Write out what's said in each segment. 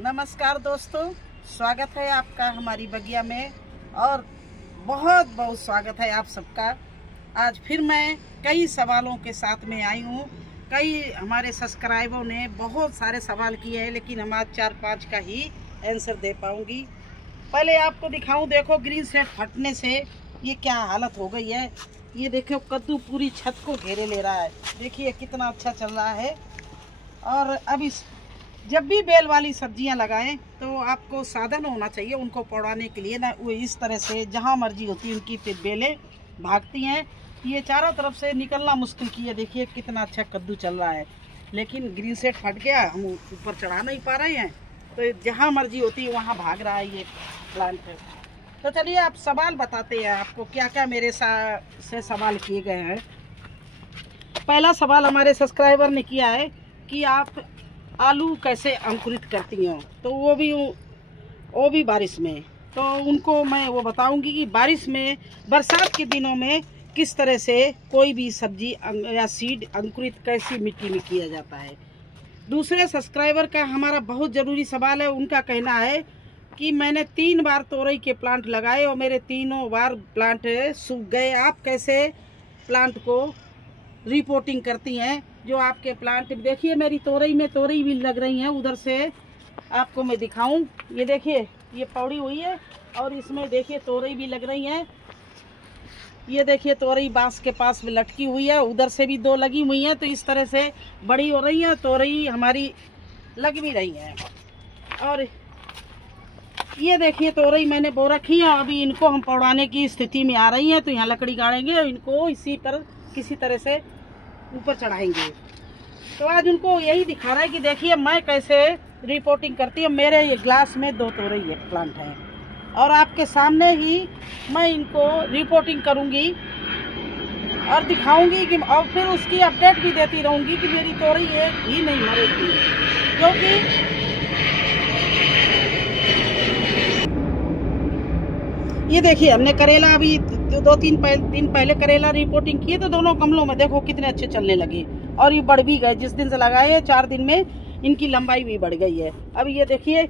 नमस्कार दोस्तों, स्वागत है आपका हमारी बगिया में और बहुत बहुत स्वागत है आप सबका। आज फिर मैं कई सवालों के साथ में आई हूँ। कई हमारे सब्सक्राइबरों ने बहुत सारे सवाल किए हैं, लेकिन हम आज 4-5 का ही आंसर दे पाऊँगी। पहले आपको दिखाऊं, देखो ग्रीन सेट फटने से ये क्या हालत हो गई है। ये देखो कद्दू पूरी छत को घेरे ले रहा है। देखिए कितना अच्छा चल रहा है। और अब जब भी बेल वाली सब्जियां लगाएं तो आपको साधन होना चाहिए उनको पौड़ाने के लिए ना। वो इस तरह से जहां मर्जी होती है उनकी फिर बेलें भागती हैं। ये चारों तरफ से निकलना मुश्किल की है। देखिए कितना अच्छा कद्दू चल रहा है, लेकिन ग्रीन सेट फट गया, हम ऊपर चढ़ा नहीं पा रहे हैं। तो जहां मर्जी होती है वहां भाग रहा है ये प्लांट। तो चलिए आप सवाल बताते हैं आपको क्या क्या मेरे से सवाल किए गए हैं। पहला सवाल हमारे सब्सक्राइबर ने किया है कि आप आलू कैसे अंकुरित करती हो, तो वो भी बारिश में। तो उनको मैं वो बताऊंगी कि बारिश में, बरसात के दिनों में किस तरह से कोई भी सब्जी या सीड अंकुरित कैसी मिट्टी में किया जाता है। दूसरे सब्सक्राइबर का हमारा बहुत ज़रूरी सवाल है। उनका कहना है कि मैंने 3 बार तोरई के प्लांट लगाए और मेरे तीनों बार प्लांट सूख गए। आप कैसे प्लांट को रिपोर्टिंग करती हैं? जो आपके प्लांट, देखिए मेरी तोरई में तोरई भी लग रही हैं। उधर से आपको मैं दिखाऊं, ये देखिए ये पौड़ी हुई है और इसमें देखिए तोरई भी लग रही हैं। ये देखिए तोरई बांस के पास में लटकी हुई है, उधर से भी 2 लगी हुई हैं। तो इस तरह से बड़ी हो रही है, तोरई हमारी लग भी रही है। और ये देखिए तोरई मैंने बो रखी है। अभी इनको हम पौड़ाने की स्थिति में आ रही हैं, तो यहाँ लकड़ी गाड़ेंगे और इनको इसी पर किसी तरह से ऊपर चढ़ाएंगे। तो आज उनको यही दिखा रहा है कि देखिए मैं कैसे रिपोर्टिंग करती हूँ। मेरे ये ग्लास में 2 तोरई प्लांट हैं और आपके सामने ही मैं इनको रिपोर्टिंग करूँगी और दिखाऊंगी कि, और फिर उसकी अपडेट भी देती रहूँगी कि मेरी तोरई एक ही नहीं मरेगी। क्योंकि ये देखिए हमने करेला अभी 2-3 दिन पहले करेला रिपोर्टिंग किए, तो दोनों गमलों में देखो कितने अच्छे चलने लगे और ये बढ़ भी गए। जिस दिन से लगाए हैं 4 दिन में इनकी लंबाई भी बढ़ गई है। अब ये देखिए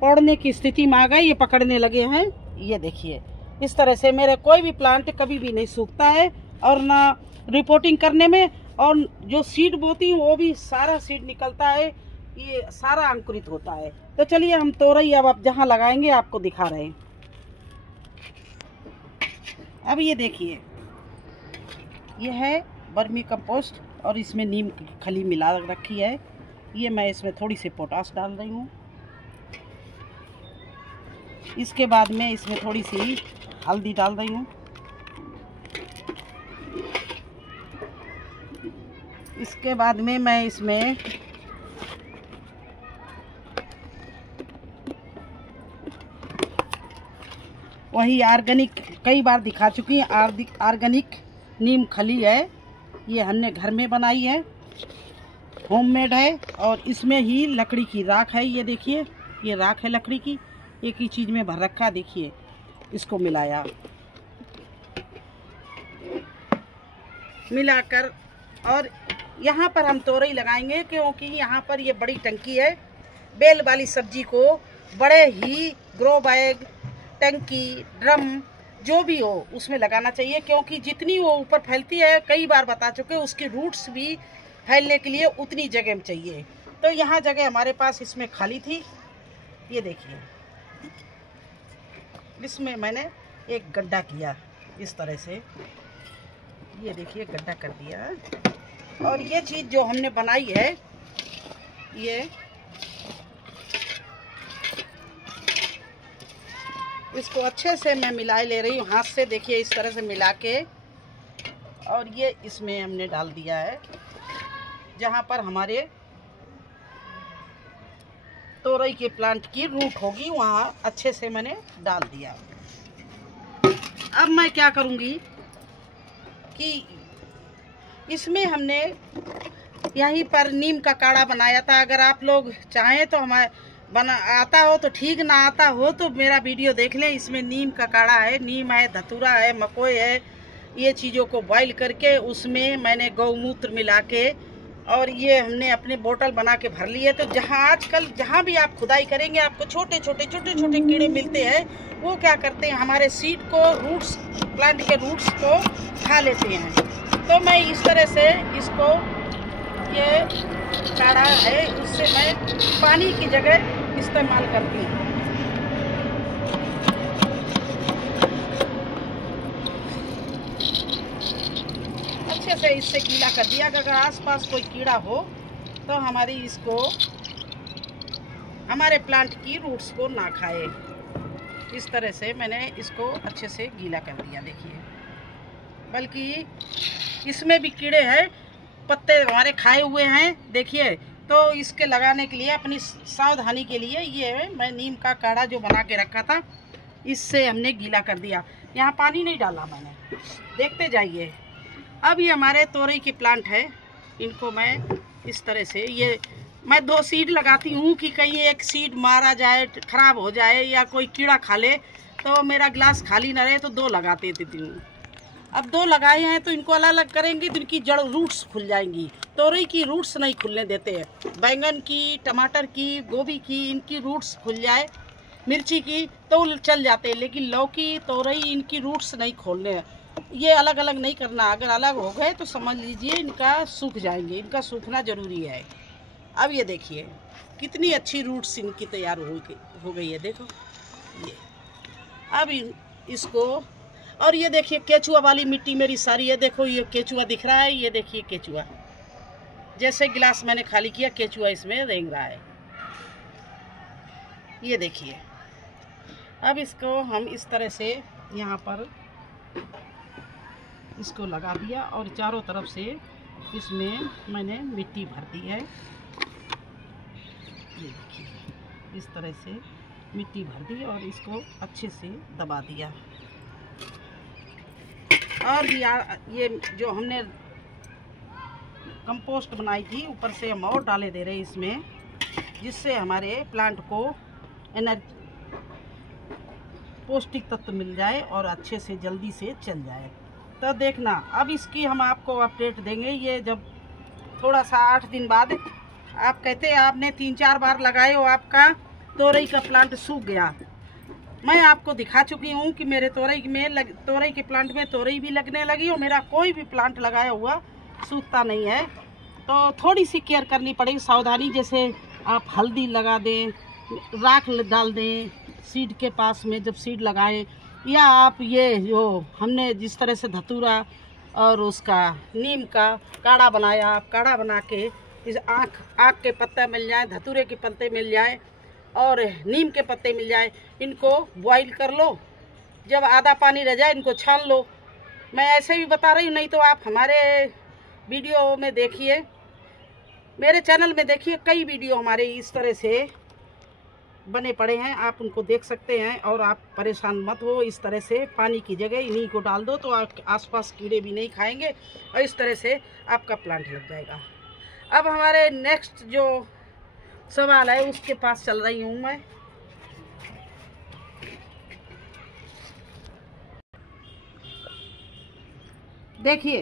पौड़ने की स्थिति में आ गए, ये पकड़ने लगे हैं। ये देखिए इस तरह से मेरे कोई भी प्लांट कभी भी नहीं सूखता है और ना रिपोर्टिंग करने में। और जो सीड बोती हूँ वो भी सारा सीड निकलता है, ये सारा अंकुरित होता है। तो चलिए हम तोरई अब आप जहाँ लगाएंगे आपको दिखा रहे हैं। अब ये देखिए ये है वर्मी कंपोस्ट और इसमें नीम की खली मिला रखी है। ये मैं इसमें थोड़ी सी पोटाश डाल रही हूँ। इसके बाद में इसमें थोड़ी सी हल्दी डाल रही हूँ। इसके बाद में मैं इसमें वही ऑर्गेनिक, कई बार दिखा चुकी हैं, ऑर्गेनिक नीम खली है। ये हमने घर में बनाई है, होममेड है। और इसमें ही लकड़ी की राख है। ये देखिए ये राख है लकड़ी की, एक ही चीज़ में भर रखा। देखिए इसको मिलाकर और यहाँ पर हम तोरई लगाएंगे, क्योंकि यहाँ पर ये बड़ी टंकी है। बेल वाली सब्जी को बड़े ही ग्रो बैग, टंकी, ड्रम जो भी हो उसमें लगाना चाहिए, क्योंकि जितनी वो ऊपर फैलती है, कई बार बता चुके, उसकी रूट्स भी फैलने के लिए उतनी जगह में चाहिए। तो यहाँ जगह हमारे पास इसमें खाली थी। ये देखिए इसमें मैंने एक गड्ढा किया इस तरह से। ये देखिए गड्ढा कर दिया। और ये चीज़ जो हमने बनाई है, ये इसको अच्छे से मैं मिलाए ले रही हूँ हाथ से। देखिए इस तरह से मिला के, और ये इसमें हमने डाल दिया है जहाँ पर हमारे तोरई के प्लांट की रूट होगी, वहाँ अच्छे से मैंने डाल दिया। अब मैं क्या करूँगी कि इसमें हमने यहीं पर नीम का काढ़ा बनाया था। अगर आप लोग चाहें तो हमारे आता हो तो ठीक, ना आता हो तो मेरा वीडियो देख लें। इसमें नीम का काढ़ा है, नीम है, धतूरा है, मकोई है। ये चीज़ों को बॉईल करके उसमें मैंने गौमूत्र मिला के और ये हमने अपने बोतल बना के भर लिए। तो आजकल जहाँ भी आप खुदाई करेंगे आपको छोटे छोटे कीड़े मिलते हैं। वो क्या करते हैं, हमारे सीड को, रूट्स, प्लांट के रूट्स को खा लेते हैं। तो मैं इस तरह से इसको, ये काढ़ा है, उससे मैं पानी की जगह इस्तेमाल करती हूँ। अच्छे से इससे गीला कर दिया। अगर आसपास कोई कीड़ा हो तो हमारे प्लांट की रूट्स को ना खाए। इस तरह से मैंने इसको अच्छे से गीला कर दिया। देखिए, बल्कि इसमें भी कीड़े हैं, पत्ते हमारे खाए हुए हैं। देखिए, तो इसके लगाने के लिए, अपनी सावधानी के लिए, ये मैं नीम का काढ़ा जो बना के रखा था, इससे हमने गीला कर दिया। यहाँ पानी नहीं डाला मैंने, देखते जाइए। अब ये हमारे तोरई के प्लांट है, इनको मैं इस तरह से, ये मैं 2 सीड लगाती हूँ कि कहीं एक सीड मारा जाए, खराब हो जाए या कोई कीड़ा खा ले, तो मेरा गिलास खाली ना रहे, तो 2 लगाते देती हूँ। अब 2 लगाए हैं तो इनको अलग अलग करेंगे तो इनकी जड़, रूट्स खुल जाएंगी। तोरई की रूट्स नहीं खुलने देते हैं। बैंगन की, टमाटर की, गोभी की, इनकी रूट्स खुल जाए, मिर्ची की तो चल जाते हैं, लेकिन लौकी, तोरई, इनकी रूट्स नहीं खोलने हैं। ये अलग अलग नहीं करना। अगर अलग हो गए तो समझ लीजिए इनका सूख जाएंगे, इनका सूखना ज़रूरी है। अब ये देखिए कितनी अच्छी रूट्स इनकी तैयार हो गई है। देखो ये, अब इसको, और ये देखिए केचुआ वाली मिट्टी मेरी सारी है। देखो ये केचुआ दिख रहा है, ये देखिए केचुआ, जैसे गिलास मैंने खाली किया केचुआ इसमें रेंग रहा है, ये देखिए। अब इसको हम इस तरह से यहाँ पर इसको लगा दिया और चारों तरफ से इसमें मैंने मिट्टी भर दी है। ये देखिए, इस तरह से मिट्टी भर दी और इसको अच्छे से दबा दिया। और ये जो हमने कंपोस्ट बनाई थी, ऊपर से हम और डाले दे रहे हैं इसमें, जिससे हमारे प्लांट को एनर्जी, पौष्टिक तत्व मिल जाए और अच्छे से जल्दी से चल जाए। तो देखना, अब इसकी हम आपको अपडेट देंगे। ये जब थोड़ा सा 8 दिन बाद, आप कहते हैं आपने 3-4 बार लगाए हो, आपका तोरई का प्लांट सूख गया। मैं आपको दिखा चुकी हूँ कि मेरे तोरई के प्लांट में तोरई भी लगने लगी और मेरा कोई भी प्लांट लगाया हुआ सूखता नहीं है। तो थोड़ी सी केयर करनी पड़ेगी, सावधानी। जैसे आप हल्दी लगा दें, राख डाल दें सीड के पास में जब सीड लगाएं, या आप ये जो हमने जिस तरह से धतूरा और उसका नीम का काढ़ा बनाया, आप काढ़ा बना के इस आँख के पत्ते मिल जाए, धतूरे के पत्ते मिल जाए और नीम के पत्ते मिल जाए, इनको बॉईल कर लो। जब आधा पानी रह जाए इनको छान लो। मैं ऐसे भी बता रही हूँ, नहीं तो आप हमारे वीडियो में देखिए, मेरे चैनल में देखिए, कई वीडियो हमारे इस तरह से बने पड़े हैं, आप उनको देख सकते हैं। और आप परेशान मत हो, इस तरह से पानी की जगह इन्हीं को डाल दो तो आसपास कीड़े भी नहीं खाएंगे और इस तरह से आपका प्लांट लग जाएगा। अब हमारे नेक्स्ट जो सवाल है उसके पास चल रही हूँ मैं। देखिए,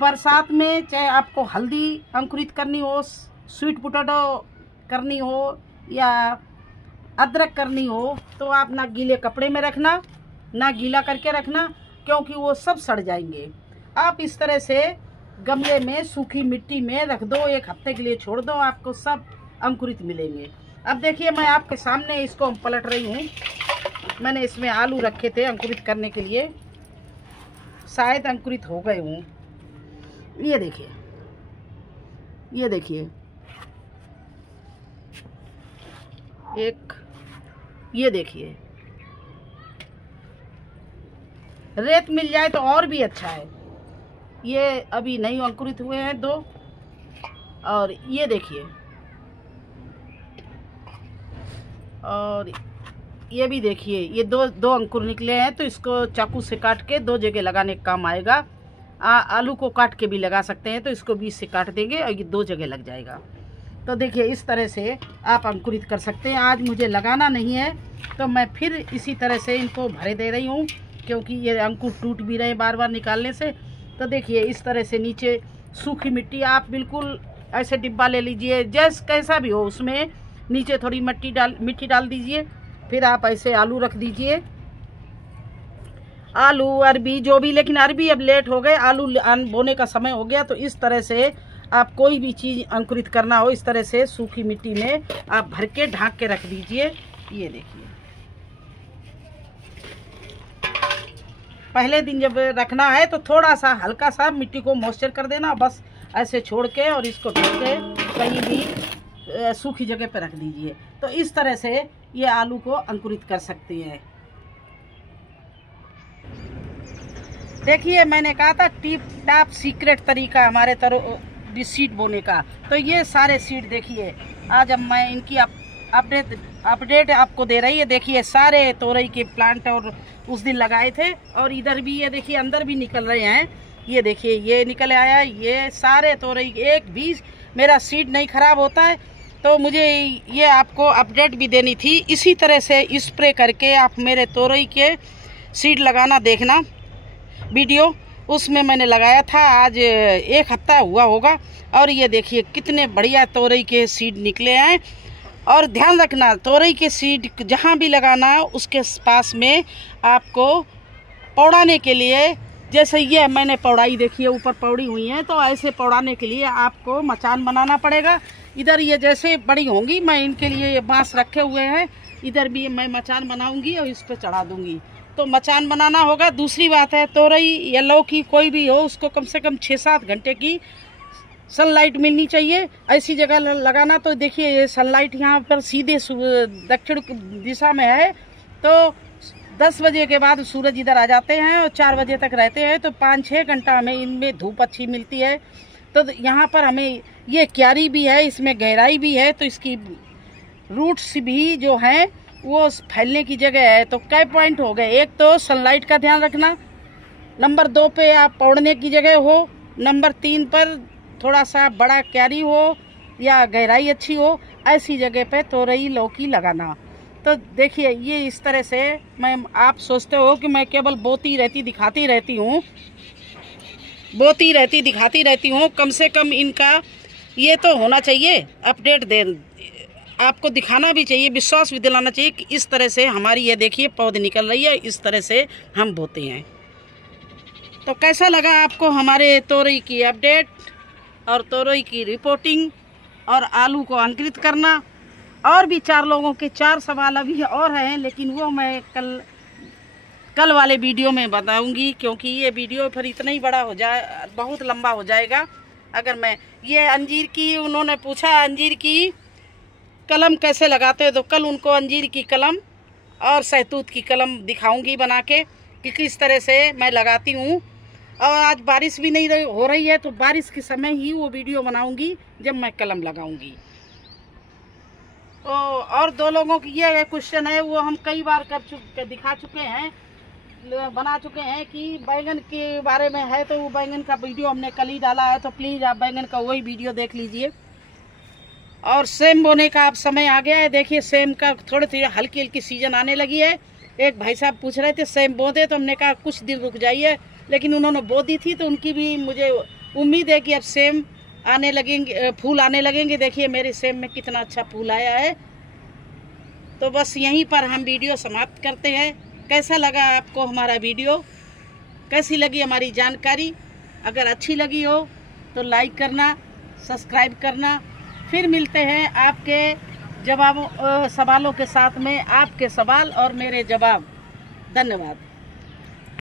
बरसात में चाहे आपको हल्दी अंकुरित करनी हो, स्वीट पोटैटो करनी हो या अदरक करनी हो, तो आप ना गीले कपड़े में रखना, ना गीला करके रखना, क्योंकि वो सब सड़ जाएंगे। आप इस तरह से गमले में सूखी मिट्टी में रख दो, 1 हफ्ते के लिए छोड़ दो, आपको सब अंकुरित मिलेंगे। अब देखिए, मैं आपके सामने इसको पलट रही हूँ। मैंने इसमें आलू रखे थे अंकुरित करने के लिए, शायद अंकुरित हो गए हूँ। ये देखिए, ये देखिए, एक, ये देखिए, रेत मिल जाए तो और भी अच्छा है। ये अभी नहीं अंकुरित हुए हैं 2, और ये देखिए, और ये भी देखिए, ये दो अंकुर निकले हैं। तो इसको चाकू से काट के 2 जगह लगाने का काम आएगा। आलू को काट के भी लगा सकते हैं, तो इसको बीच से काट देंगे और ये 2 जगह लग जाएगा। तो देखिए, इस तरह से आप अंकुरित कर सकते हैं। आज मुझे लगाना नहीं है तो मैं फिर इसी तरह से इनको भरे दे रही हूँ, क्योंकि ये अंकुर टूट भी रहे बार बार निकालने से। तो देखिए, इस तरह से नीचे सूखी मिट्टी, आप बिल्कुल ऐसे डिब्बा ले लीजिए, जैस कैसा भी हो, उसमें नीचे थोड़ी मिट्टी डाल दीजिए। फिर आप ऐसे आलू रख दीजिए, आलू अरबी जो भी, लेकिन अरबी अब लेट हो गए, आलू बोने का समय हो गया। तो इस तरह से आप कोई भी चीज़ अंकुरित करना हो, इस तरह से सूखी मिट्टी में आप भर के ढाँक के रख दीजिए। ये देखिए, पहले दिन जब रखना है तो थोड़ा सा हल्का सा मिट्टी को मॉइस्चर कर देना, बस ऐसे छोड़ के, और इसको ढक के कहीं भी सूखी जगह पर रख दीजिए। तो इस तरह से ये आलू को अंकुरित कर सकती है। देखिए, मैंने कहा था टिप टॉप सीक्रेट तरीका हमारे तरह सीड बोने का। तो ये सारे सीड देखिए, आज अब मैं इनकी अपडेट आपको दे रही है। देखिए, सारे तोरई के प्लांट और उस दिन लगाए थे, और इधर भी ये देखिए अंदर भी निकल रहे हैं। ये देखिए, ये निकल आया, ये सारे तोरई, एक भी मेरा सीड नहीं खराब होता है। तो मुझे ये आपको अपडेट भी देनी थी। इसी तरह से स्प्रे करके आप मेरे तोरई के सीड लगाना, देखना वीडियो, उसमें मैंने लगाया था। आज 1 हफ्ता हुआ होगा, और ये देखिए कितने बढ़िया तोरई के सीड निकले हैं। और ध्यान रखना, तोरई के सीड जहाँ भी लगाना है उसके पास में आपको पौड़ाने के लिए, जैसे ये मैंने पौड़ाई देखिए, ऊपर पौड़ी हुई है, तो ऐसे पौड़ाने के लिए आपको मचान बनाना पड़ेगा। इधर ये जैसे बड़ी होंगी, मैं इनके लिए ये बांस रखे हुए हैं, इधर भी मैं मचान बनाऊंगी और इस पर चढ़ा दूंगी। तो मचान बनाना होगा। दूसरी बात है, तोरई या लौकी कोई भी हो, उसको कम से कम 6-7 घंटे की सनलाइट मिलनी चाहिए। ऐसी जगह लगाना। तो देखिए, ये सनलाइट यहाँ पर सीधे दक्षिण दिशा में है, तो 10 बजे के बाद सूरज इधर आ जाते हैं और 4 बजे तक रहते हैं। तो 5-6 घंटा हमें इनमें धूप अच्छी मिलती है। तो यहाँ पर हमें ये क्यारी भी है, इसमें गहराई भी है, तो इसकी रूट्स भी जो हैं वो फैलने की जगह है। तो कई पॉइंट हो गए, एक तो सनलाइट का ध्यान रखना, नंबर 2 पे आप पौड़ने की जगह हो, नंबर 3 पर थोड़ा सा बड़ा क्यारी हो या गहराई अच्छी हो, ऐसी जगह पे तोरई लौकी लगाना। तो देखिए, ये इस तरह से आप सोचते हो कि मैं केवल बोती रहती दिखाती रहती हूँ, कम से कम इनका ये तो होना चाहिए, अपडेट दे आपको दिखाना भी चाहिए, विश्वास भी दिलाना चाहिए कि इस तरह से हमारी ये देखिए पौध निकल रही है, इस तरह से हम बोते हैं। तो कैसा लगा आपको हमारे तोरई की अपडेट और तोरई की रिपोर्टिंग और आलू को अंकुरित करना? और भी 4 लोगों के 4 सवाल अभी और हैं, लेकिन वो मैं कल वाले वीडियो में बताऊंगी, क्योंकि ये वीडियो फिर इतना ही बड़ा हो जाए, बहुत लंबा हो जाएगा। अगर मैं ये अंजीर की, उन्होंने पूछा अंजीर की कलम कैसे लगाते हो, तो कल उनको अंजीर की कलम और सहतूत की कलम दिखाऊंगी बना के कि किस तरह से मैं लगाती हूँ। और आज बारिश भी नहीं हो रही है, तो बारिश के समय ही वो वीडियो बनाऊंगी जब मैं कलम लगाऊंगी। तो और 2 लोगों की ये क्वेश्चन है, वो हम कई बार दिखा चुके हैं, बना चुके हैं कि बैंगन के बारे में है, तो वो बैंगन का वीडियो हमने कल ही डाला है, तो प्लीज़ आप बैंगन का वही वीडियो देख लीजिए। और सेम बोने का अब समय आ गया है। देखिए, सेम का थोड़ी हल्की हल्की सीजन आने लगी है। एक भाई साहब पूछ रहे थे सेम बो दे, तो हमने कहा कुछ दिन रुक जाइए, लेकिन उन्होंने बो दी थी, तो उनकी भी मुझे उम्मीद है कि अब सेम आने लगेंगे, फूल आने लगेंगे। देखिए मेरे सेम में कितना अच्छा फूल आया है। तो बस यहीं पर हम वीडियो समाप्त करते हैं। कैसा लगा आपको हमारा वीडियो, कैसी लगी हमारी जानकारी? अगर अच्छी लगी हो तो लाइक करना, सब्सक्राइब करना। फिर मिलते हैं आपके सवालों के साथ में, आपके सवाल और मेरे जवाब। धन्यवाद।